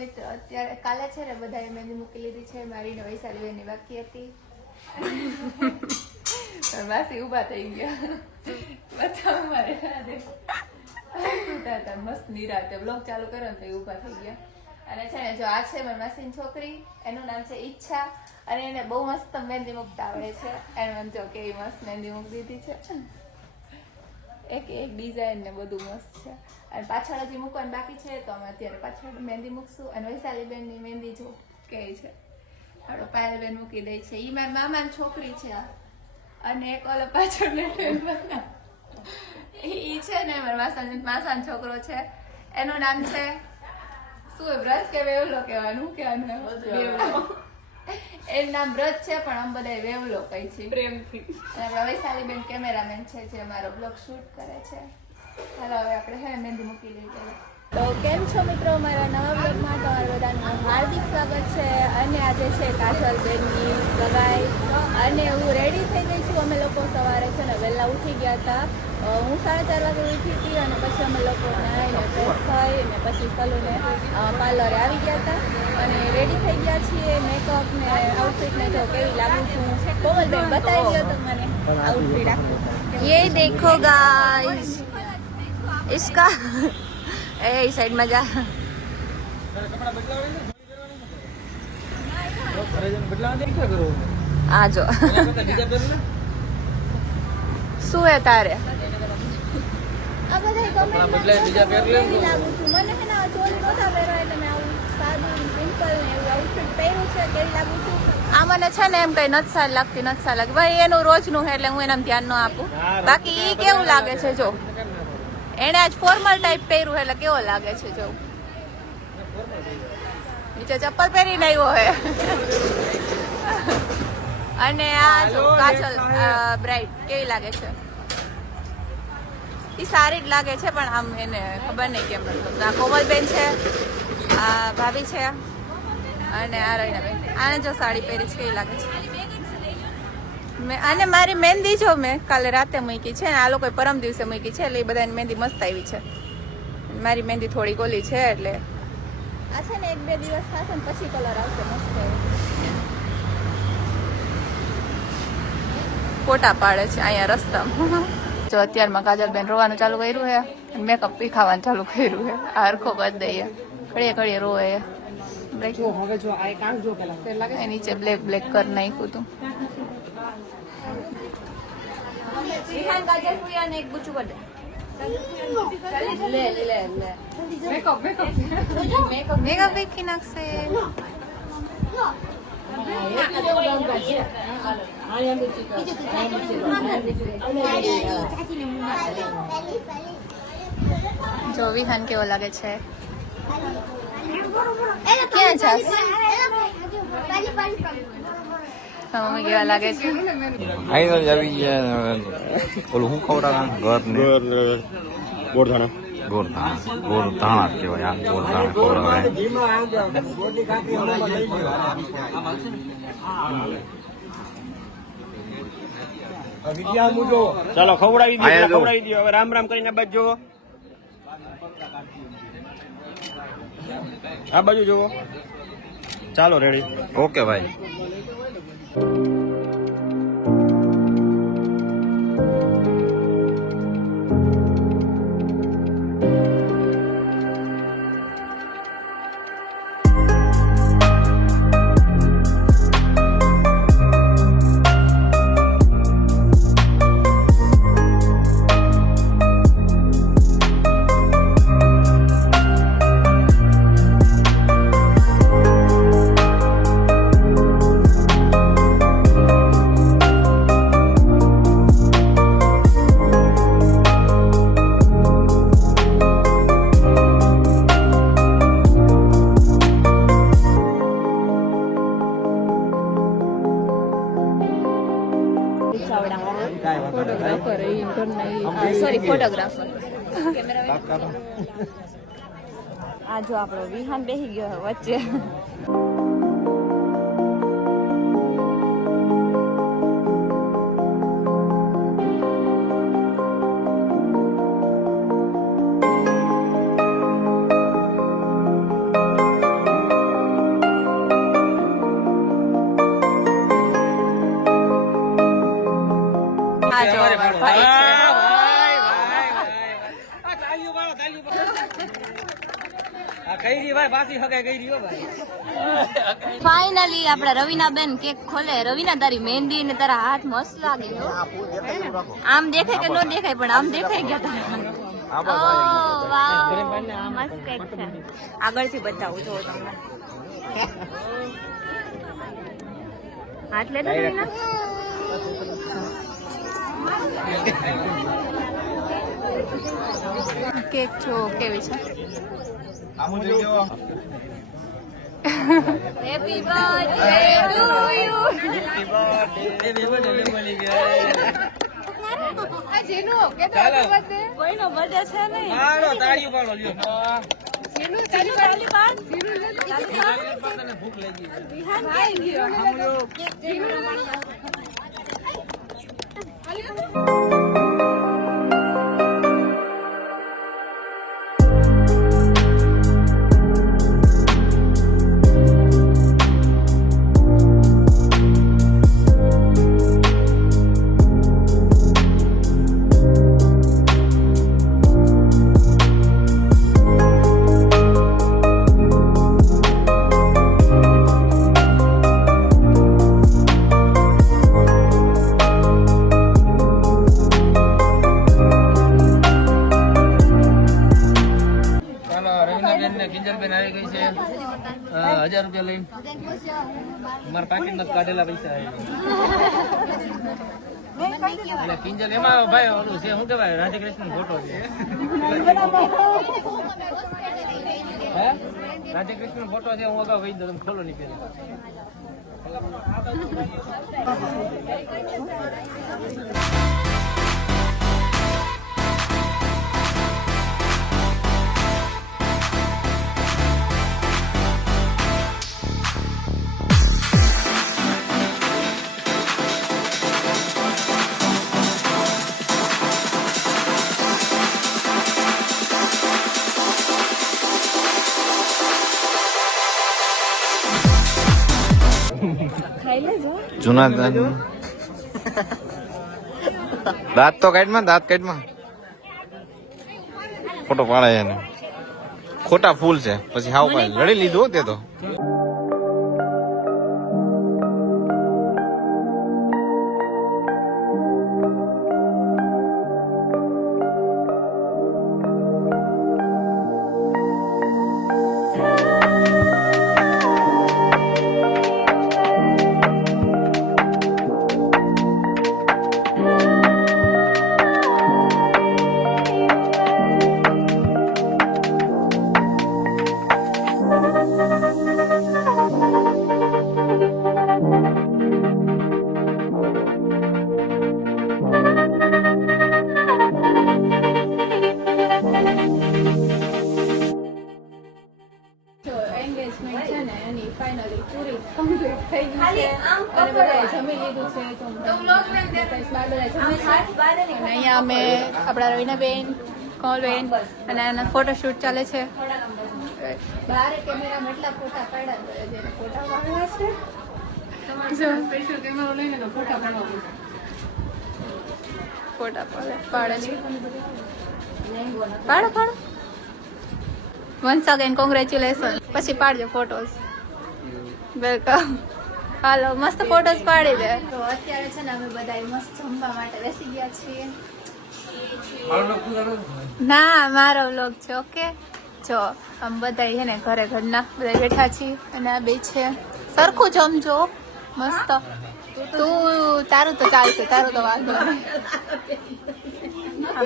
મિત્રો અત્યારે કાલે છે ને બધાએ મહેંદી મૂકી લીધી છે. મારી ને વૈશાલી બેનની બાકી હતી. માસી ઊભા થઈ ગયા. બતાવો મારે સુતા મસ્ત નિરાતે બ્લોગ ચાલુ કર્યો ને તો ઊભા થઈ ગયા. અને છે ને જો આ છે મારી માસીની છોકરી, એનું નામ છે ઈચ્છા, અને એને બહુ મસ્ત મહેંદી મૂકતા આવડે છે. એને મને જો કેવી મસ્ત મહેંદી મૂકી દીધી છે. એક એક ડિઝાઇન ને બધું મસ્ત છે. અને પાછળ હજી મૂકવાનું બાકી છે તો અમે અત્યારે પાછળ મહેંદી મૂકશું. અને વૈશાલી બેનની મહેંદી જો કે છે આપણો પાયલ બેન મૂકી દે છે. એ મારા મામાની છોકરી છે. અને એક ઓલો પાછળ એ છે ને મારા માસાનો છોકરો છે. એનું નામ છે શું વ્રત કે વેવલો કહેવાનું કહેવાનું એનું નામ વ્રત છે પણ આમ બધા વેવલો કહી છે પ્રેમથી. અને આપણા વૈશાલી બેન કેમેરામેન છે જે અમારો બ્લોગ શૂટ કરે છે. ચાલો હવે આપણે હે મહેંદી મૂકી લઈએ. તો કેમ છો મિત્રો, મારા નવા બ્લોગમાં તમારું બધાનું હાર્દિક સ્વાગત છે. અને આજે છે કાજલ બેનની સગાઈ અને હું રેડી થઈ ગઈ છું. અમે લોકો સવારે છે ને વહેલા ઉઠી ગયા હતા. હું 4:30 વાગે ઉઠી હતી અને પછી અમે લોકો નાહીને ફ્રેશ થઈ અને પછી સલૂને પાર્લરે આવી ગયા હતા અને રેડી થઈ ગયા છીએ. મેકઅપ ને આઉટફિટ ને જો કેવી લાગુ છું. કોમલબેન બતાવી દો તમને આઉટફિટ આખું. ये देखो गाइस इसका ए साइड में जा आ जो શું હે તારે આ બધા કમેન્ટ બીજા પહેરી લાગુ છું. મને છે ને ચોલી નહોતા પહેરવા એટલે મેં આવું સાદું સિમ્પલ ને એવું આઉટફિટ પહેર્યું છે. કેવી લાગુ છું? આ મને છે ને એમ કઈ નથી સારી લાગતી ભાઈ. એનું રોજનું એટલે હું એના ધ્યાન ન આપું. બાકી ઈ કેવું લાગે છે જો એને આજ ફોર્મલ ટાઈપ પહેર્યું એટલે કેવો લાગે છે જો નીચે ચપ્પલ પહેરીને આવ્યો હોય. અને આ જો કાજલ બ્રાઇટ કેવી લાગે છે? એ સારી જ લાગે છે પણ આમ એને ખબર નહીં કેમ નથી. આ કોમલબેન છે, આ ભાભી છે અને આ રહીનાબેન. આને જો સાડી પહેરી છે કેવી લાગે છે? અને મારી મહેંદી જો મેં કાલે રાતે મૂકી છે ને આ લોકો પરમ દિવસે મૂકી છે એટલે એ બધાની મહેંદી મસ્ત આવી છે. મારી મહેંદી થોડી ગોલી છે એટલે આ છે ને 1-2 દિવસ થશે ને પછી કલર આવશે મસ્ત. ફોટા પાડે છે અહીંયા રસ્તામાં. જો અત્યારમાં કાજલબેન રોવાનું ચાલુ કર્યું છે, મેકઅપ પીખાવાનું ચાલુ કર્યું છે. આ હરખો કરી દઈએ, ઘડીએ ઘડીએ રોવે. નીચે બ્લેક બ્લેક કરી નાખ્યું હતું. વિહાન કાજલ પ્રિયા ને એક ગુચું કરી દે. લે મેકઅપ વેખી નાખશે. જો વિહાન કેવો લાગે છે? ક્યાં જાસ? મમ્મી કેવા લાગે છે? ફાઈનલ આવી ગયા. ઓલું શું ખવડાવે? ગોળધાણા કહેવાય. આ ગોળધાણા ખવડાવે. ચાલો ખવડાવી દો. હવે રામ રામ કરીને આ બાજુ જોવો, આ બાજુ જોવો. ચાલો રેડી. ઓકે ભાઈ. ફોટોગ્રાફર આ જો આપણો વિહાન બેસી ગયો વચ્ચે. ફાઇનલી આપડા રવિના બેન કેક ખોલે. રવિના તારી મહેંદી ને તારા હાથ મસ્ત લાગે હો. આમ દેખાય કે ન દેખાય પણ આમ દેખાઈ ગયા તારા હાથ. ઓહ વાવ મસ્ત કેક છે. આગળથી બતાવું જો તમને. હાથ લે તો રવિના. કેક જો કેવી છે. Happy birthday to you. આ જેનો કેતો બર્થડે કોઈનો બર્થડે છે નહીં. મારો તાળીઓ પાડો લ્યો. જેનો તાળી પાડલી પાડ. જેનો તને ભૂખ લાગી. બિહાન ખાઈ ગયો. અમારા પાકીટ નથી કાઢેલા પૈસા કિંજલ એમાં ભાઈ ઓલું છે શું કેવાય રાધે કૃષ્ણ ફોટો છે રાધે કૃષ્ણ ફોટો છે હું અગાઉ કહી દઉં તમે ખોલો નહીં પેલા જૂના દાંત તો કાઢમાં ફોટો પાડાય એને ખોટા ફૂલ છે પછી હાવ લડી લીધું તે તો એન્ગેજમેન્ટ છે ને એની ફાઇનલી પૂરી કમ્પ્લીટ થઈ ગઈ છે અને બધાએ જમી લીધું છે અને અહીંયા અમે આપણા રવિનાબેન કોમલબેન અને એના ફોટોશૂટ ચાલે છે બહાર કેમેરામાં એટલા ફોટા પાડ્યા જેને ફોટા પાડવા છે સ્પેશિયલ કેમેરો લઈને તો ફોટા પાડવા ફોટા પાડે છે પાડો વન્સ અગેન કોંગ્રેચ્યુલેશન પછી પાડજો ફોટોસ વેલકમ હાલો મસ્ત ફોટોસ પાડી દે તો અત્યારે છે ને અમે બધા મસ્ત જમવા માટે બેસી ગયા છીએ ના મારો વ્લોગ છે ઓકે જો આમ બધા છે ને ઘરના બધા બેઠા છીએ અને આ બે છે સરખું જમજો મસ્ત તું તારું તો ચાલશે તારું તો વાંધો નહીં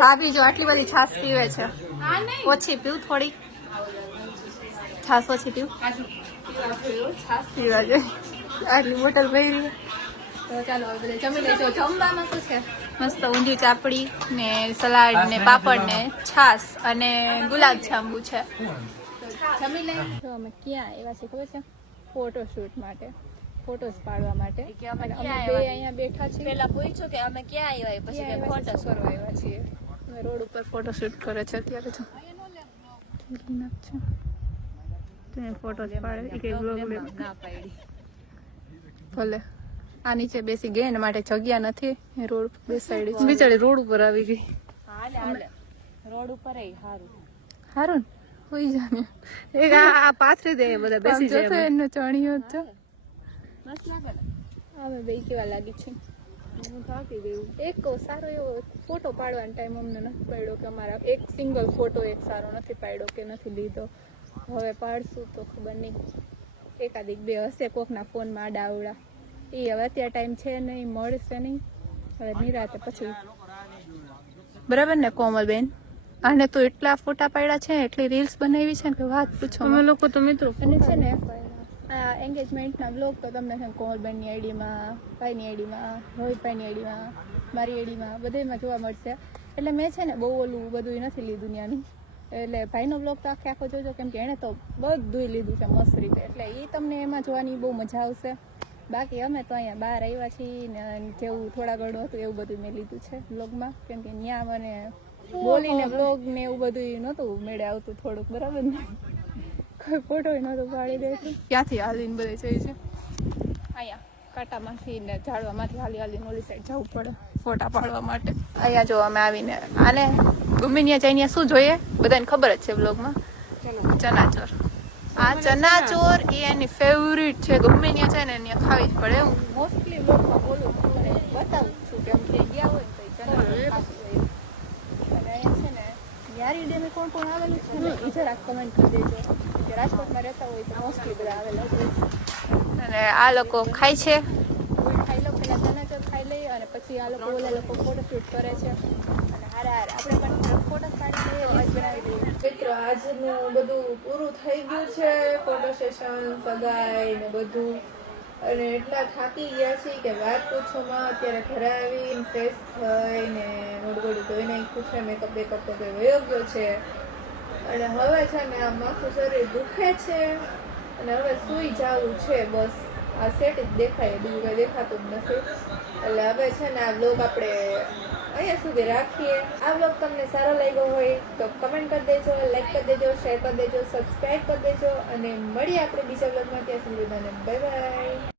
ભાભી જો આટલી બધી છાશ પીવે છે ઓછી પીવું થોડી છાશ ઓછી પીવું છાશ પીવા જોઈએ આટલી બોટલ ભરી તો ચાલો હવે જમી લેજો જમવામાં શું છે મસ્ત ઊંધિયું ચાપડી ને સલાડ ને પાપડ ને છાશ અને ગુલાબ જાંબુ છે જમી લઈ તો અમે ક્યાં આવ્યા છે ખબર છે ફોટોશૂટ માટે ફોટોસ પાડવા માટે અમે બે અહીંયા બેઠા છીએ પેલા પૂછ્યું કે અમે ક્યાં આવ્યા પછી કે ફોટોસ કરવા આવ્યા છીએ અમે રોડ ઉપર ફોટોશૂટ કરે છે અત્યારે તો ફોટો પાડે કે વ્લોગ ના પાડી ભલે આ નીચે બેસી ગઈ એના માટે જગ્યા નથી રોડ બેસાડી બિચારી રોડ ઉપર આવી ગઈ રોડ ઉપર સારું હારું હોઈ જાને એક આ પાથરી દે બધા બેસી જો તો જાય એનો ચણિયો જ જો મસ્ત લાગે ને હવે બે કેવા લાગી છે હું થાકી ગયું એક સારો એવો ફોટો પાડવાનો ટાઈમ અમને નથી પડ્યો કે અમારા એક સિંગલ ફોટો એક સારો નથી પાડ્યો કે નથી લીધો હવે પાડશું તો ખબર નહીં એકાદીક બે હશે કોકના ફોનમાં આડાવડા એ હવે અત્યારે ટાઈમ છે નહીં મળશે નહીં હવે નિરાતે પછી બરાબર ને કોમલબેન આને તો એટલા ફોટા પાડ્યા છે એટલી રીલ્સ બનાવી છે ને કે વાત પૂછો અમે લોકો તો મિત્રો અને છે ને આ એન્ગેજમેન્ટના બ્લોગ તો તમને છે ને કોમલબેનની આઈડીમાં ભાઈની આઈડીમાં રોહિતભાઈની આઈડીમાં મારી આઈડીમાં બધેમાં જોવા મળશે એટલે મેં છે ને બહુ ઓલું બધું નથી લીધું ત્યાંનું એટલે ભાઈનો બ્લોગ તો આખો જોજો કેમ કે એણે તો બધું લીધું છે મસ્ત રીતે એટલે એ તમને એમાં જોવાની બહુ મજા આવશે બાકી અમે તો અહીંયા બહાર આવ્યા છીએ ને જેવું થોડા ઘણું હતું એવું બધું મેં લીધું છે બ્લોગમાં કેમ કે ત્યાં મને બોલીને બ્લોગ ને એવું બધું નહોતું મેળે આવતું થોડુંક બરાબર ને કોઈ ફોટો નહોતું પાડી દેતું ક્યાંથી હાલીને બધે જઈ છે અહીંયા કાંટામાંથી ને ઝાડવામાંથી હાલીને ઓલી સાઈડ જવું પડે ફોટા પાડવા માટે અહીંયા જો અમે આવીને આને ગમે ત્યાં જઈને શું જોઈએ બધાને ખબર જ છે બ્લોગમાં ચનાચોર આ ચનાચોર એ એની ફેવરિટ છે ગમે ત્યાં છે ને ત્યાં ખાવી જ પડે હું મોસ્ટલી બ્લોગમાં બોલું છું અને બતાવું છું કેમ કે ગયા હોય ને તો ચનાચોર ખાતું હોય અને અહીંયા છે ને યારી ડેમે કોણ કોણ આવેલું છે ને એ જરાક કમેન્ટ કરી દેજો કે રાજકોટમાં રહેતા હોય તો મોસ્ટલી બધા આવેલા છે અને આ લોકો ખાય છે ખાઈ લો પેલા ચનાચોર ખાઈ લઈએ અને પછી આ લોકો ઓલા લોકો ફોટોશૂટ કરે છે અને હારે આપણે પણ ફોટો પાડી લઈએ બનાવી દઈએ મિત્રો આજનું બધું પૂરું થઈ ગયું છે ફોટો સેશન સગાઈ ને બધું અને એટલા થાકી ગયા છીએ કે વાત પૂછોમાં અત્યારે ઘરે આવીને ફ્રેશ થઈને મોડું ધોઈ નાખ્યું છે મેકઅપ બેકઅપ તો કંઈ વયો ગયો છે અને હવે છે ને આ માથું શરીર દુખે છે અને હવે સૂઈ જવું છે બસ આ સેટ જ દેખાય બીજું કંઈ દેખાતું જ નથી એટલે હવે છે ને આ બ્લોગ આપણે અહીંયા સુધી રાખીએ આ બ્લોગ તમને સારો લાગ્યો હોય તો કમેન્ટ કરી દેજો લાઈક કરી દેજો શેર કરી દેજો સબસ્ક્રાઈબ કરી દેજો અને મળીએ આપણે બીજા બ્લોગમાં ત્યાં સુધી બધાને બાય બાય